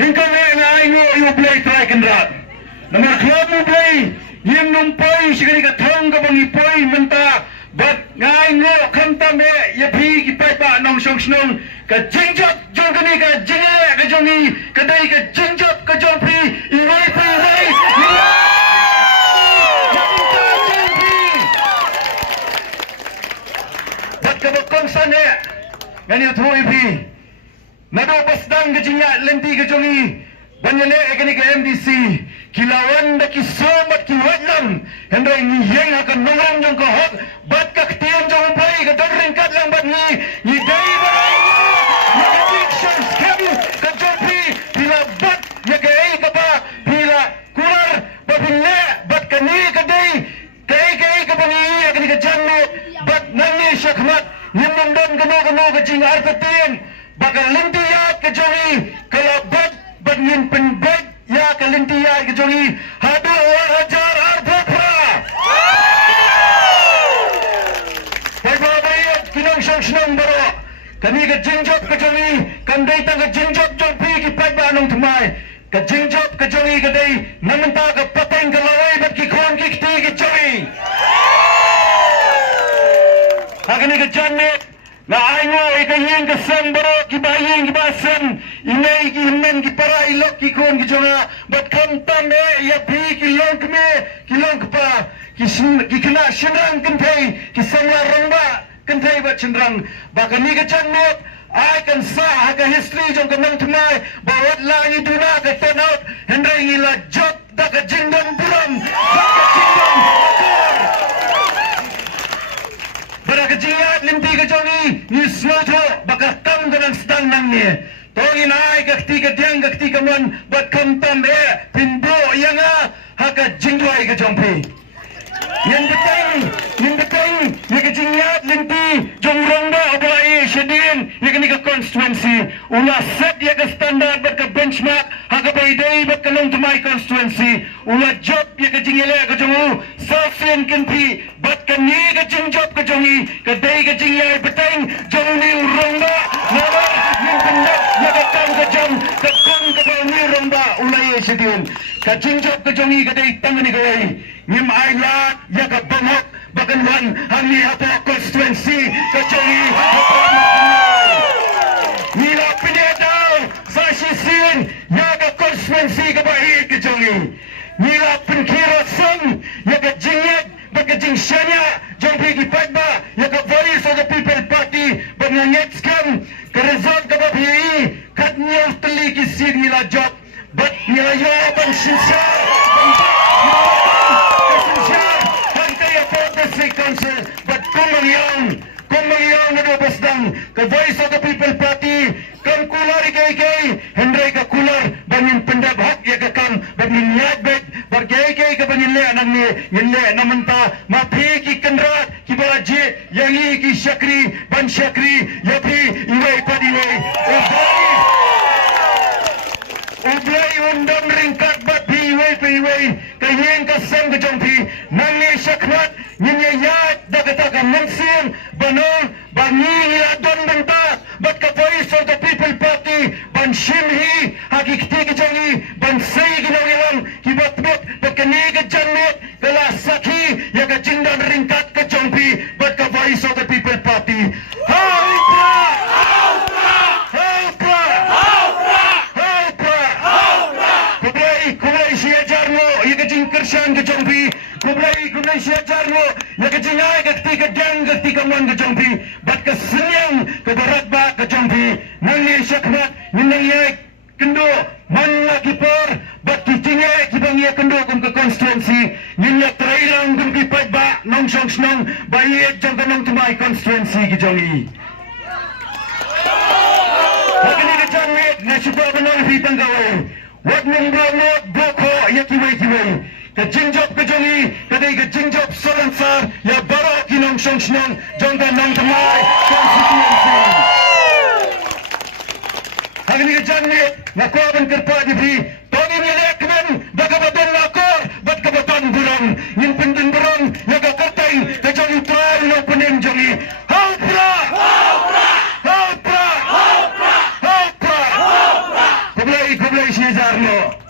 Ningkang ay ngo yung play try kendra. Nama club mo play. Yem nung poy sigari ka thong ka bang ipoy menta. But ngay ngo kanta me ya phi ki pai pa nong song snong ka jingjot jong kani ka jingle ka jongi ka dai ka jingjot ka jong phi iwai phi wai. But ka bakong sane. Ngani thoi phi. Nado basdang ke jinya lenti ke jongi banyale ekani ke MDC kilawan da ki somat ki wadlam hendai ni yeng akan nongam jong ko hok bat ka ktiam jong bai ka dong kat lang bat ni dai bai ni addiction scam ka jopi bila bat ya ke ai ka ba bila kular ba bille bat ka ni ka dai kai ka bani ekani ke janne bat nani shakmat nimam dam gano ka jing artatin bakal lintiyat ke jongi kalau bat ngin penbat ya ke lintiyat ke jongi hadu hajar arbopra bayat kinang song baro kami ke jingjot ke jongi kandai tang ke jingjot jong pi ki pai ba nong thmai ke jingjot ke jongi ke dai namenta ke pateng ke lawai bat ki khon ki ti ke jongi agani ke janne na aingo ikayeng ke sembro ki bayeng ki basen inai ki men ki para ilok ki kon ki jonga bat kam tambe ya bi ki long pa ki kena shinrang kentai ki samla rangba kentai ba chinrang bakani ke channe I can sa ka history jong kamang thmai bawat langi duna ka turn out hendrai ngila jot da ka jingdam buram ka jingdam Baka jiyat limpi ka jongi ni swato baka tam ganang stang nang ni tongi nai ka kti ka diang ka kti ka mon bat kam tam e pindo yanga haka jingwai ka jongpi yen beteng ni ka jiyat limpi jong rongda obai shedin ni ka ni ka constituency ula set ya ka standard bat ka benchmark haka baidai bat ka long to my constituency ula job ya ka jingele ka jongu safien kinpi bat ka ni ka jingjop ka jongi ka dai ka jingyai beteng jong ni rongda nama ni benda ya ka tam ka jong ka kon ka ba ni rongda ulai shedin ka jingjop ka jongi ka dai tangani ka wai nim ai la ya ka bamok bakan wan hani apa constituency ka jongi nila pinedal sa sisin ya ka constituency ka ba hi ka jongi nila pinkira sung ya ka jingyat baka jing shanya jong pigi pagba ya ka voice of the people party bangangets kam ka result ka ba hi kat niya tali ki sid nila job but nila yo bang sinsya council but kumangyaw na dobasdang ka voice of the people party kam kular ikay hendray ka kular bangin pendab hak ya ka kam bangin yadbet bargay ka bangin le anang ni yinle namanta maphi kendrat ki baje yangi ki shakri ban shakri yapi iwai padiwai ublay undam ringkat bat iwai iwai kayeng ka sam ka jongpi nangi shakmat nyinya yat dakata ka mensin banon bangi adon banta bat ka voice of the people party ban shimhi hakikti ki jangi ban sei ki nawilang ki bat kani ka janmet kala sakhi ya ka jindan ringkat ka jongpi bat ka voice of the people party kublai siya jarmo ya ka jing kershan ka jongpi kublai siya jarmo ya ka jingai ka kti ka dang ka kti ka mon ka jongpi bat ka senyang ka barat ba ka jongpi nangi syakmat ninang kendo man lagi por bat ki jingai ki bang ya kendo kum ka constituency ninya trailang kum ki pat ba nong song snong bayet jong ka nong tumai constituency ki jongi hakini ka jamit na suba ka nong hitang gawin wat nong boko ya kiwai ka jingjop ka jongi kadai ka jingjop solansar ya baro kinong song snong jong ka nong tumai constituency hakini ka jamit na kuaban kerpa di bi tongi ni lekmen daga badon lakor bat ka badon burong yin pendin burong ya ka kertai ka jongi trai no penem jongi Hopra kublai kublay si Zarno.